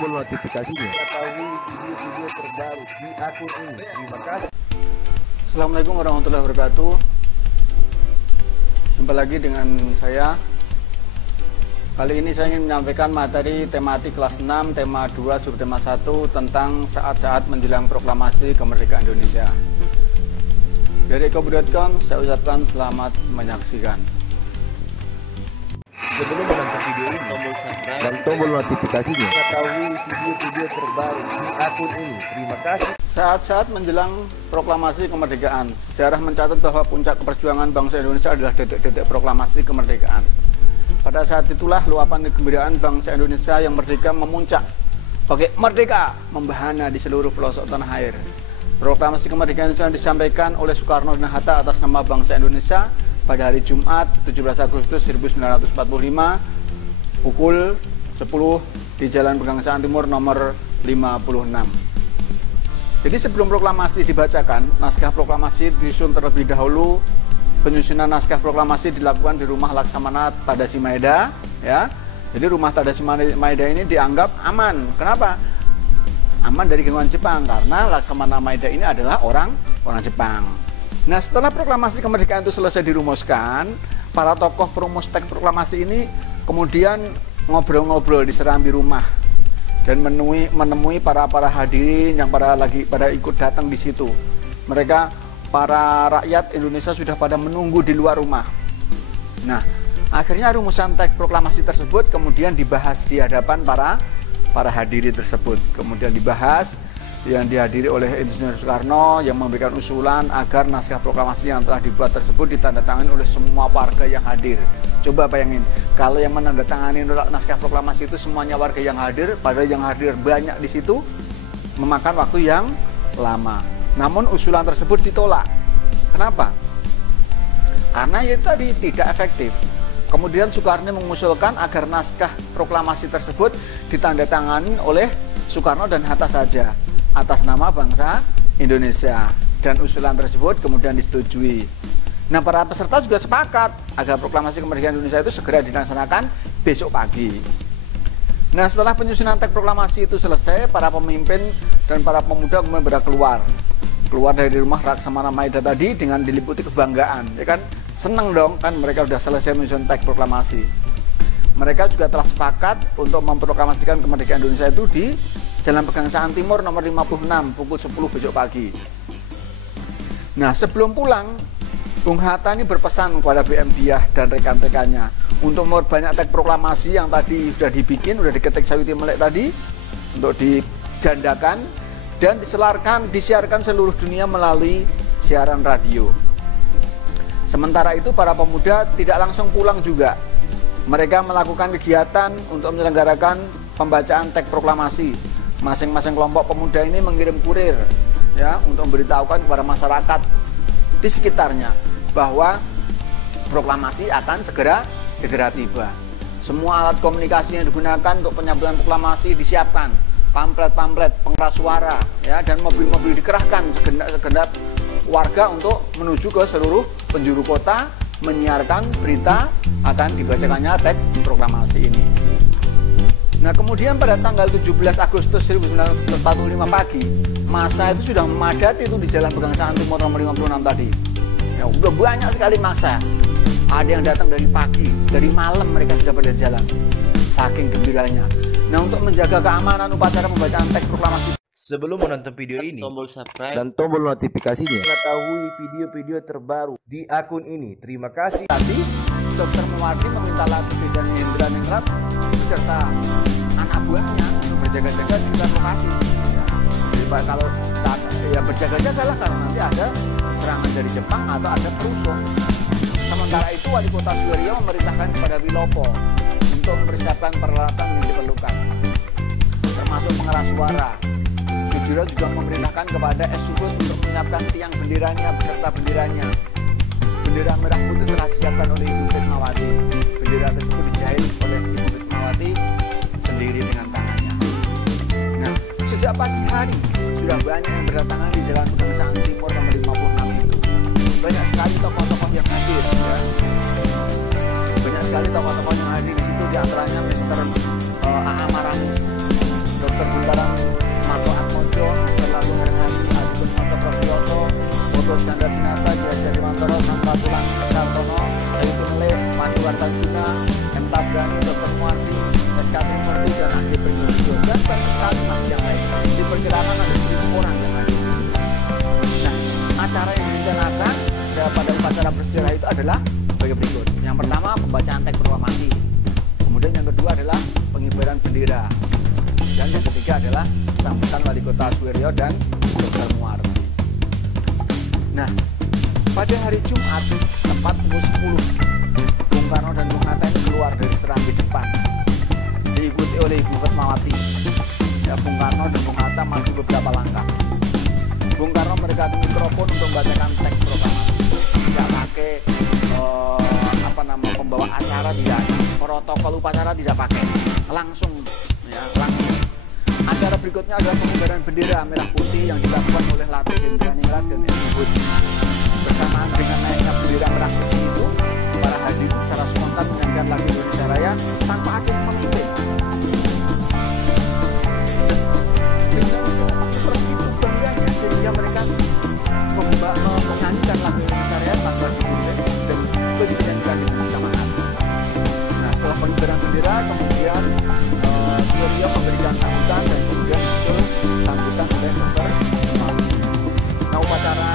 tombol notifikasinya. Ketahui video-video terbaru di akun ini. Terima kasih. Assalamualaikum warahmatullahi wabarakatuh. Jumpa lagi dengan saya. Kali ini saya ingin menyampaikan materi tematik kelas 6, tema 2, subtema 1 tentang saat-saat menjelang proklamasi kemerdekaan Indonesia. Dari eko.com saya ucapkan selamat menyaksikan. Sebelum menonton video ini, tombol subscribe dan tombol notifikasinya. Ketahui video-video terbaru di akun ini. Terima kasih. Saat-saat menjelang proklamasi kemerdekaan, sejarah mencatat bahwa puncak perjuangan bangsa Indonesia adalah detik-detik proklamasi kemerdekaan. Pada saat itulah luapan kegembiraan bangsa Indonesia yang merdeka memuncak. Bagai merdeka membahana di seluruh pelosok tanah air. Proklamasi kemerdekaan itu disampaikan oleh Soekarno dan Hatta atas nama bangsa Indonesia pada hari Jumat 17 Agustus 1945 pukul 10 di Jalan Pegangsaan Timur nomor 56. Jadi sebelum proklamasi dibacakan, naskah proklamasi disusun terlebih dahulu. Penyusunan naskah proklamasi dilakukan di rumah Laksamana Tadashi Maeda, ya. Jadi rumah Tadashi Maeda ini dianggap aman. Kenapa? Aman dari gangguan Jepang karena Laksamana Maeda ini adalah orang Jepang. Nah, setelah proklamasi kemerdekaan itu selesai dirumuskan, para tokoh perumus teks proklamasi ini kemudian ngobrol-ngobrol di serambi rumah dan menemui para hadirin yang pada ikut datang di situ. Mereka para rakyat Indonesia sudah pada menunggu di luar rumah. Nah, akhirnya rumusan teks proklamasi tersebut kemudian dibahas di hadapan para hadirin tersebut. Kemudian dibahas yang dihadiri oleh Insinyur Soekarno yang memberikan usulan agar naskah proklamasi yang telah dibuat tersebut ditandatangani oleh semua warga yang hadir. Coba bayangin, kalau yang menandatangani naskah proklamasi itu semuanya warga yang hadir, padahal yang hadir banyak di situ, memakan waktu yang lama. Namun usulan tersebut ditolak. Kenapa? Karena itu tadi tidak efektif. Kemudian Soekarno mengusulkan agar naskah proklamasi tersebut ditandatangani oleh Soekarno dan Hatta saja atas nama bangsa Indonesia, dan usulan tersebut kemudian disetujui. Nah, para peserta juga sepakat agar proklamasi kemerdekaan Indonesia itu segera dilaksanakan besok pagi. Nah, setelah penyusunan teks proklamasi itu selesai, para pemimpin dan para pemuda kemudian pada keluar dari rumah Laksamana Maeda tadi dengan diliputi kebanggaan, ya kan? Seneng dong kan, mereka sudah selesai menyusun teks proklamasi. Mereka juga telah sepakat untuk memproklamasikan kemerdekaan Indonesia itu di Jalan Pegangsaan Timur nomor 56 pukul 10 besok pagi. Nah, sebelum pulang, Bung Hatta ini berpesan kepada BM Diah dan rekan-rekannya untuk memperbanyak teks proklamasi yang tadi sudah dibikin, sudah diketik Sayuti Melek tadi, untuk digandakan dan disiarkan seluruh dunia melalui siaran radio. Sementara itu para pemuda tidak langsung pulang juga. Mereka melakukan kegiatan untuk menyelenggarakan pembacaan teks proklamasi. Masing-masing kelompok pemuda ini mengirim kurir, ya, untuk memberitahukan kepada masyarakat di sekitarnya bahwa proklamasi akan segera tiba. Semua alat komunikasi yang digunakan untuk penyampaian proklamasi disiapkan, pamflet-pamflet, pengeras suara, ya, dan mobil-mobil dikerahkan segenap warga untuk menuju ke seluruh penjuru kota menyiarkan berita akan dibacakannya teks proklamasi ini. Nah, kemudian pada tanggal 17 Agustus 1945 pagi, massa itu sudah memadati itu di Jalan Pegangsaan Timur nomor 56 tadi. Ya, udah banyak sekali massa. Ada yang datang dari pagi, dari malam mereka sudah pada jalan. Saking gembiranya. Nah, untuk menjaga keamanan upacara pembacaan teks proklamasi. Sebelum menonton video ini, tombol subscribe dan tombol notifikasinya. Ketahui video-video terbaru di akun ini. Terima kasih. Tadi, Dr. Muwardi meminta Latif dan Hendra Ningrat beserta anak buahnya untuk berjaga-jaga di sekitar lokasi. Ya. Jadi kalau ya berjaga-jagalah karena nanti ada serangan dari Jepang atau ada perusuh. Sementara itu Wali Kota Suryo memerintahkan kepada Wilopo untuk mempersiapkan peralatan yang diperlukan, termasuk pengeras suara. Sudiro juga memerintahkan kepada S. Subut untuk menyiapkan tiang benderanya beserta benderanya. Bendera merah putih telah disiapkan oleh Ibu Fatmawati. Bendera tersebut dijahit oleh Ibu Fatmawati sendiri dengan tangannya. Nah, sejak pagi hari sudah banyak yang berdatangan di Jalan Pegangsaan Timur nomor 56 itu. Banyak sekali tokoh-tokoh yang hadir, ya. Banyak sekali tokoh-tokoh yang hadir di situ, di antaranya Mr. A.A. Maramis, Dr. Dr. Bungkaran Marto Atmojo, Lalu Herhani, Adi Kunyoto Prasetyoso, Foto Skandar Sinata, Diajar Mantoro, Sampatulan Sartono, Ayu Tumele, Pandu Wartaguna, M. Tabrani, Dr. Muardi, SK Trimurti, dan Andi Pringgojo, dan banyak sekali masih yang lain. Diperkirakan ada 1.000 orang yang hadir. Nah, acara yang direncanakan pada upacara bersejarah itu adalah sebagai berikut. Yang pertama, pembacaan teks proklamasi. Kemudian yang kedua adalah pengibaran bendera. Dan yang ketiga adalah sambutan Wali Kota Suwiryo dan Dr. Muardi. Nah, pada hari Jumat, tepat pukul 10, Bung Karno dan Bung Hatta ini keluar dari serambi depan, diikuti oleh Ibu Fatmawati. Ya, Bung Karno dan Bung Hatta maju beberapa langkah. Bung Karno mendekati mikrofon untuk membacakan teks proklamasi. Tidak pakai pembawa acara, tidak ada. Protokol upacara tidak pakai. Langsung. Acara berikutnya adalah pengibaran bendera merah putih yang dilakukan oleh Latih Hendraningrat dan Esibut. Bersamaan dengan naiknya bendera merah putih itu, para hadirin secara spontan menyanyikan lagu Indonesia Raya tanpa ada yang memimpin. Dengan seperti itu bangganya sehingga mereka menyanyikan lagu Indonesia Raya tanpa dipimpin dan itu dinyanyikan di kecaman. Nah, setelah pengibaran bendera, kemudian Suwiryo memberikan sambutan dan kemudian muncul sambutan oleh Dr. Muardi. Nah, upacara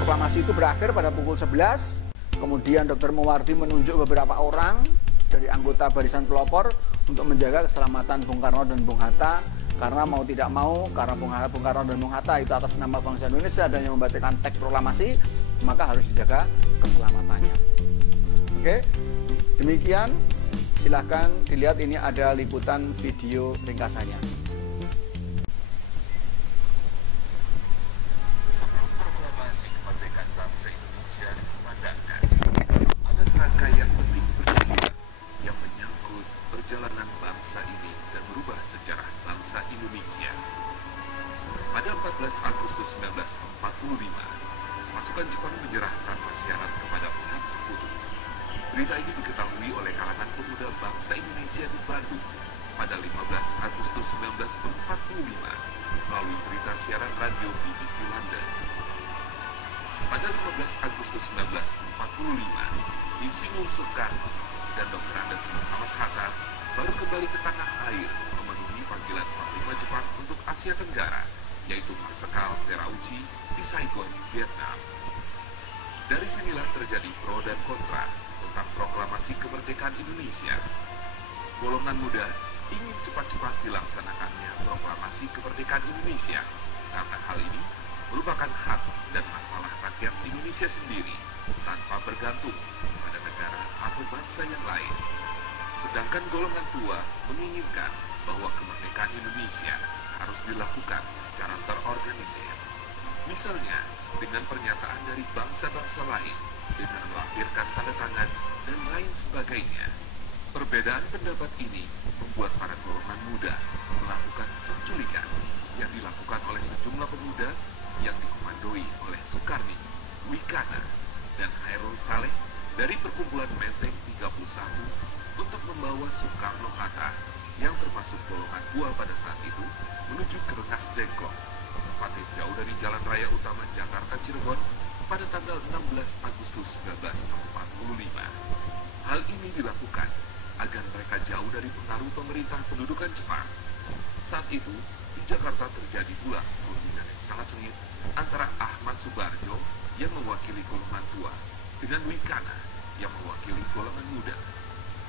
proklamasi itu berakhir pada pukul 11. Kemudian Dr. Muardi menunjuk beberapa orang dari anggota barisan pelopor untuk menjaga keselamatan Bung Karno dan Bung Hatta. Karena mau tidak mau, karena Bung Karno dan Bung Hatta itu atas nama bangsa Indonesia dan yang membacakan teks proklamasi, maka harus dijaga keselamatannya. Oke, demikian. Silahkan dilihat, ini ada liputan video ringkasannya. Sebelum proklamasi kemerdekaan bangsa Indonesia dikumandangkan, ada serangkaian penting peristiwa yang menyangkut perjalanan bangsa ini dan merubah sejarah bangsa Indonesia. Pada 14 Agustus 1945, pasukan Jepang menyerah tanpa syarat kepada pihak sekutu. Berita ini diketahui oleh kalangan pemuda bangsa Indonesia di Bandung pada 15 Agustus 1945 melalui berita siaran radio BBC London. Pada 15 Agustus 1945, Insinyur Soekarno dan Dr. Andes Muhammad Hatta baru kembali ke tanah air memenuhi panggilan Panglima Jepang untuk Asia Tenggara, yaitu Marsekal Terauchi di Saigon, Vietnam. Dari sinilah terjadi pro dan kontra tentang proklamasi kemerdekaan Indonesia. Golongan muda ingin cepat-cepat dilaksanakannya proklamasi kemerdekaan Indonesia karena hal ini merupakan hak dan masalah rakyat Indonesia sendiri tanpa bergantung pada negara atau bangsa yang lain. Sedangkan golongan tua menginginkan bahwa kemerdekaan Indonesia harus dilakukan secara terorganisir. Misalnya dengan pernyataan dari bangsa-bangsa lain, dengan melampirkan tanda tangan dan lain sebagainya. Perbedaan pendapat ini membuat para golongan muda melakukan penculikan yang dilakukan oleh sejumlah pemuda yang dikomandoi oleh Soekarni, Wikana, dan Hairul Saleh dari perkumpulan Menteng 31 untuk membawa Soekarno-Hatta yang termasuk golongan tua pada saat itu menuju ke Rengas Dengklok, tepatnya jauh dari jalan raya utama Jakarta Cirebon pada tanggal 16 Agustus 1945. Hal ini dilakukan agar mereka jauh dari pengaruh pemerintah pendudukan Jepang. Saat itu, di Jakarta terjadi pula perundingan yang sangat sengit antara Ahmad Subarjo yang mewakili golongan tua dengan Wikana yang mewakili golongan muda.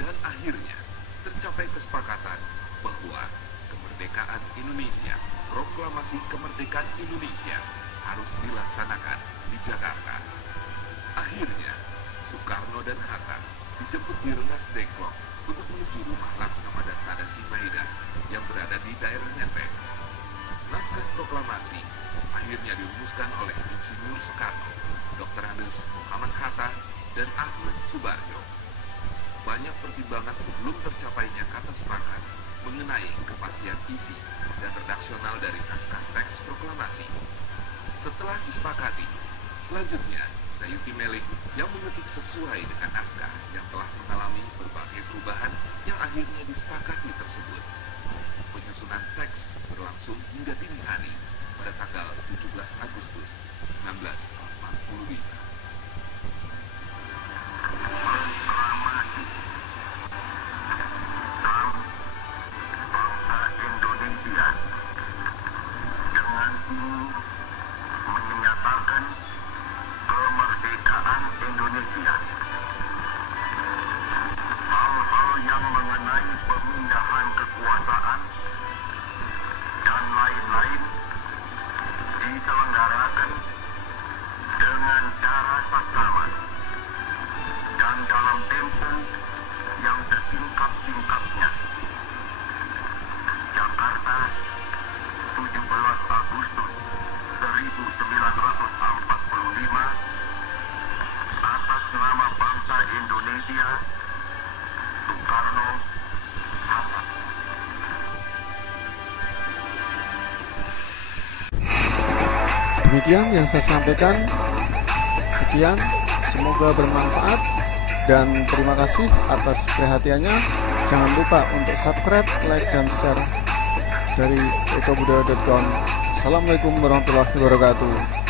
Dan akhirnya tercapai kesepakatan bahwa kemerdekaan Indonesia, proklamasi kemerdekaan Indonesia harus dilaksanakan di Jakarta. Akhirnya, Soekarno dan Hatta dijemput di Rengas Dengklok untuk menuju rumah Laksamana Tanda Simaida yang berada di daerah Menteng. Naskah proklamasi akhirnya dirumuskan oleh Insinyur Soekarno, Dr. Andes Muhammad Hatta, dan Ahmad Subarjo. Banyak pertimbangan sebelum tercapainya kata sepakat mengenai kepastian isi dan redaksional dari naskah teks proklamasi. Setelah disepakati, selanjutnya Sayuti Melik yang mengetik sesuai dengan naskah yang telah mengalami berbagai perubahan yang akhirnya disepakati tersebut. penyusunan teks berlangsung hingga dini hari pada tanggal 17 Agustus 1945. Demikian yang saya sampaikan. Sekian, semoga bermanfaat dan terima kasih atas perhatiannya. Jangan lupa untuk subscribe, like, dan share dari ekobudaya.com. Assalamualaikum warahmatullahi wabarakatuh.